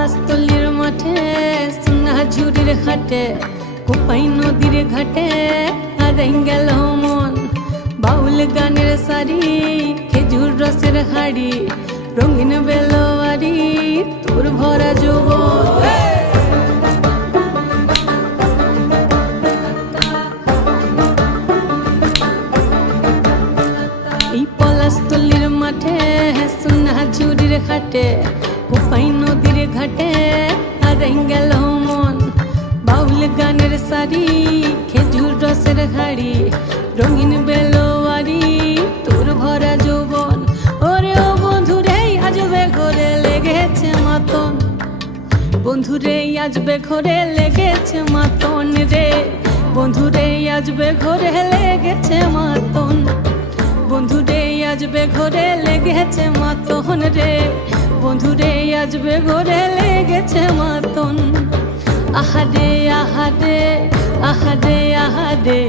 পলাশতলির মাঠে সোনা ঝুরির ঘাটে কোপাই নদীর ঘাটে হারাই গেল মন। বাউল গানের সারি খেজুর রসের হাড়ি রঙিন বেলোয়ারি তোর ভরা যৌবন। এই পলাশতলির মাঠে সোনা ঝুরির ঘাটে কোপাই নদীর ঘাটে হারাই গেল মন। বাউল গানের সারি খেজুর রসের হাড়ি রঙিন বেলোয়ারি তোর ভরা যৌবন। ওরে ও বন্ধুরে আজবে ঘরে লেগেছে মাতন, বন্ধুরে আজবে ঘরে লেগেছে মাতন রে, বন্ধুরে আজবে ঘরে লেগেছে মাতন, বন্ধুরে আজবে ঘরে লেগেছে মাতন রে, বন্ধুরে আজবে ঘরে লেগেছে মাতন। আহারে আহারে আহারে আহারে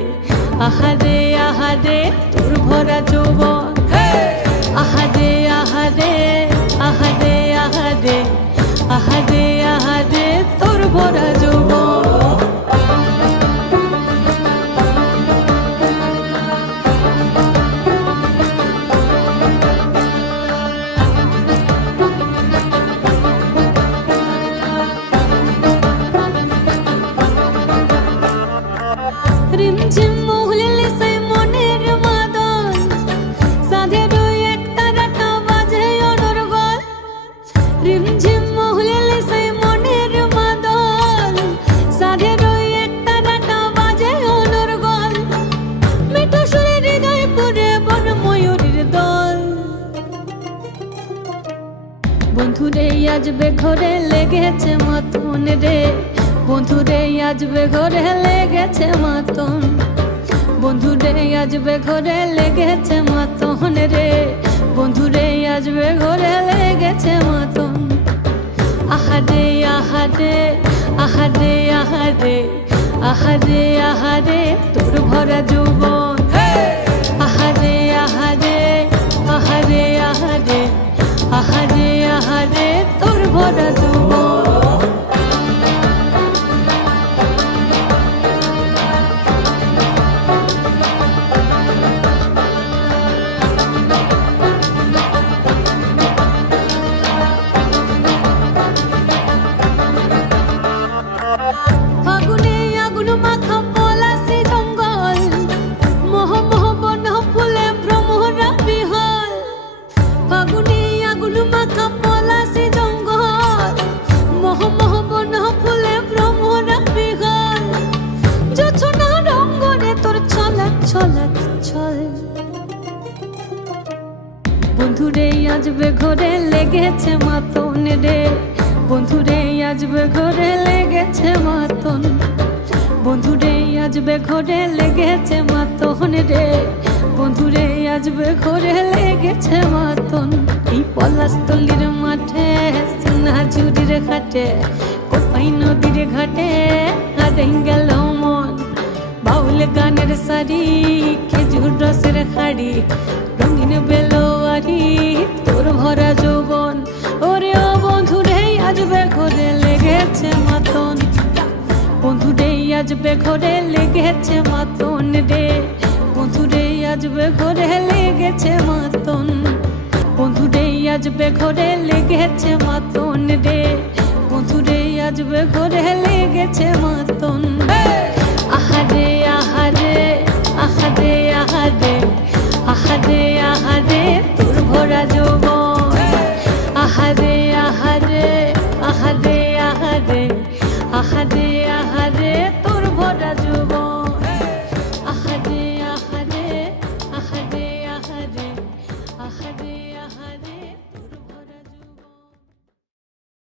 আহারে আহারে তোর ভরা যৌবন। আহারে আহারে আহারে আহারে আহারে আহারে তোর ভরা যৌবন। রিমঝিম মহুলিলে সেই মনের মাদল সাধের এক তারাটা বাজে অনর্গল। রিমঝিম মহুলিলে সেই মনের মাদল সাধের এক তারাটা বাজে অনর্গল। মিঠো সুরে হৃদয় পুরে বন ময়ূরীর দল। বন্ধুরে আজবে ঘরে লেগেছে মাতন রে, বন্ধুরে আজবে ঘরে লেগেছে মাতন, বন্ধুরে আজবে ঘরে লেগেছে মাতন রে, বন্ধুরে আজবে ঘরে লেগেছে মাতন। আহারে আহারে আহারে আহারে আহারে আহারে তোর ভরা যৌবন। আহারে আহারে আহারে আহারে আহারে আহারে তোর ভরা যৌবন। ফাগুনে আগুন মাখা পলাশি জঙ্গল, মোহ মোহ বন ফুলে ভ্রমরা বিহল। ফাগুনে আগুন মাখা পলাশি জঙ্গল, মোহ মোহ বন ফুলে ভ্রমরা বিহল। জোছনা রঙ্গনে তোর ছলাক ছলাক ছল। বন্ধুরে আজবে ঘরে লেগেছে মাতন রে, বন্ধুরে আজবে ঘরে লেগেছে মাতন, বন্ধুরে আজবে ঘরে লেগেছে মাতন রে, বন্ধুরে আজবে ঘরে লেগেছে মাতন। এই পলাশতলির মাঠে সোনা ঝুরির ঘাটে কোপাই নদীর ঘাটে হারাই গেল মন। বাউল গানের সারি খেজুর রসের হাড়ি রঙিন বেলোয়ারি তোর ভরা যৌবন। ওরে ও বন্ধুরে আজবে ঘরে লেগেছে মাতন, বন্ধুরে আজবে ঘরে লেগেছে মাতন রে, বন্ধুরে আজবে ঘরে লেগেছে মাতন, বন্ধুরে আজবে ঘরে লেগেছে মাতন রে, বন্ধুরে আজবে ঘরে লেগেছে মাতন। আহারে আহারে আহারে আহারে আহারে আহারে তোর ভরা যৌবন। আহারে আহারে আহারে আহারে আহারে আহারে তোর ভরা যৌবন।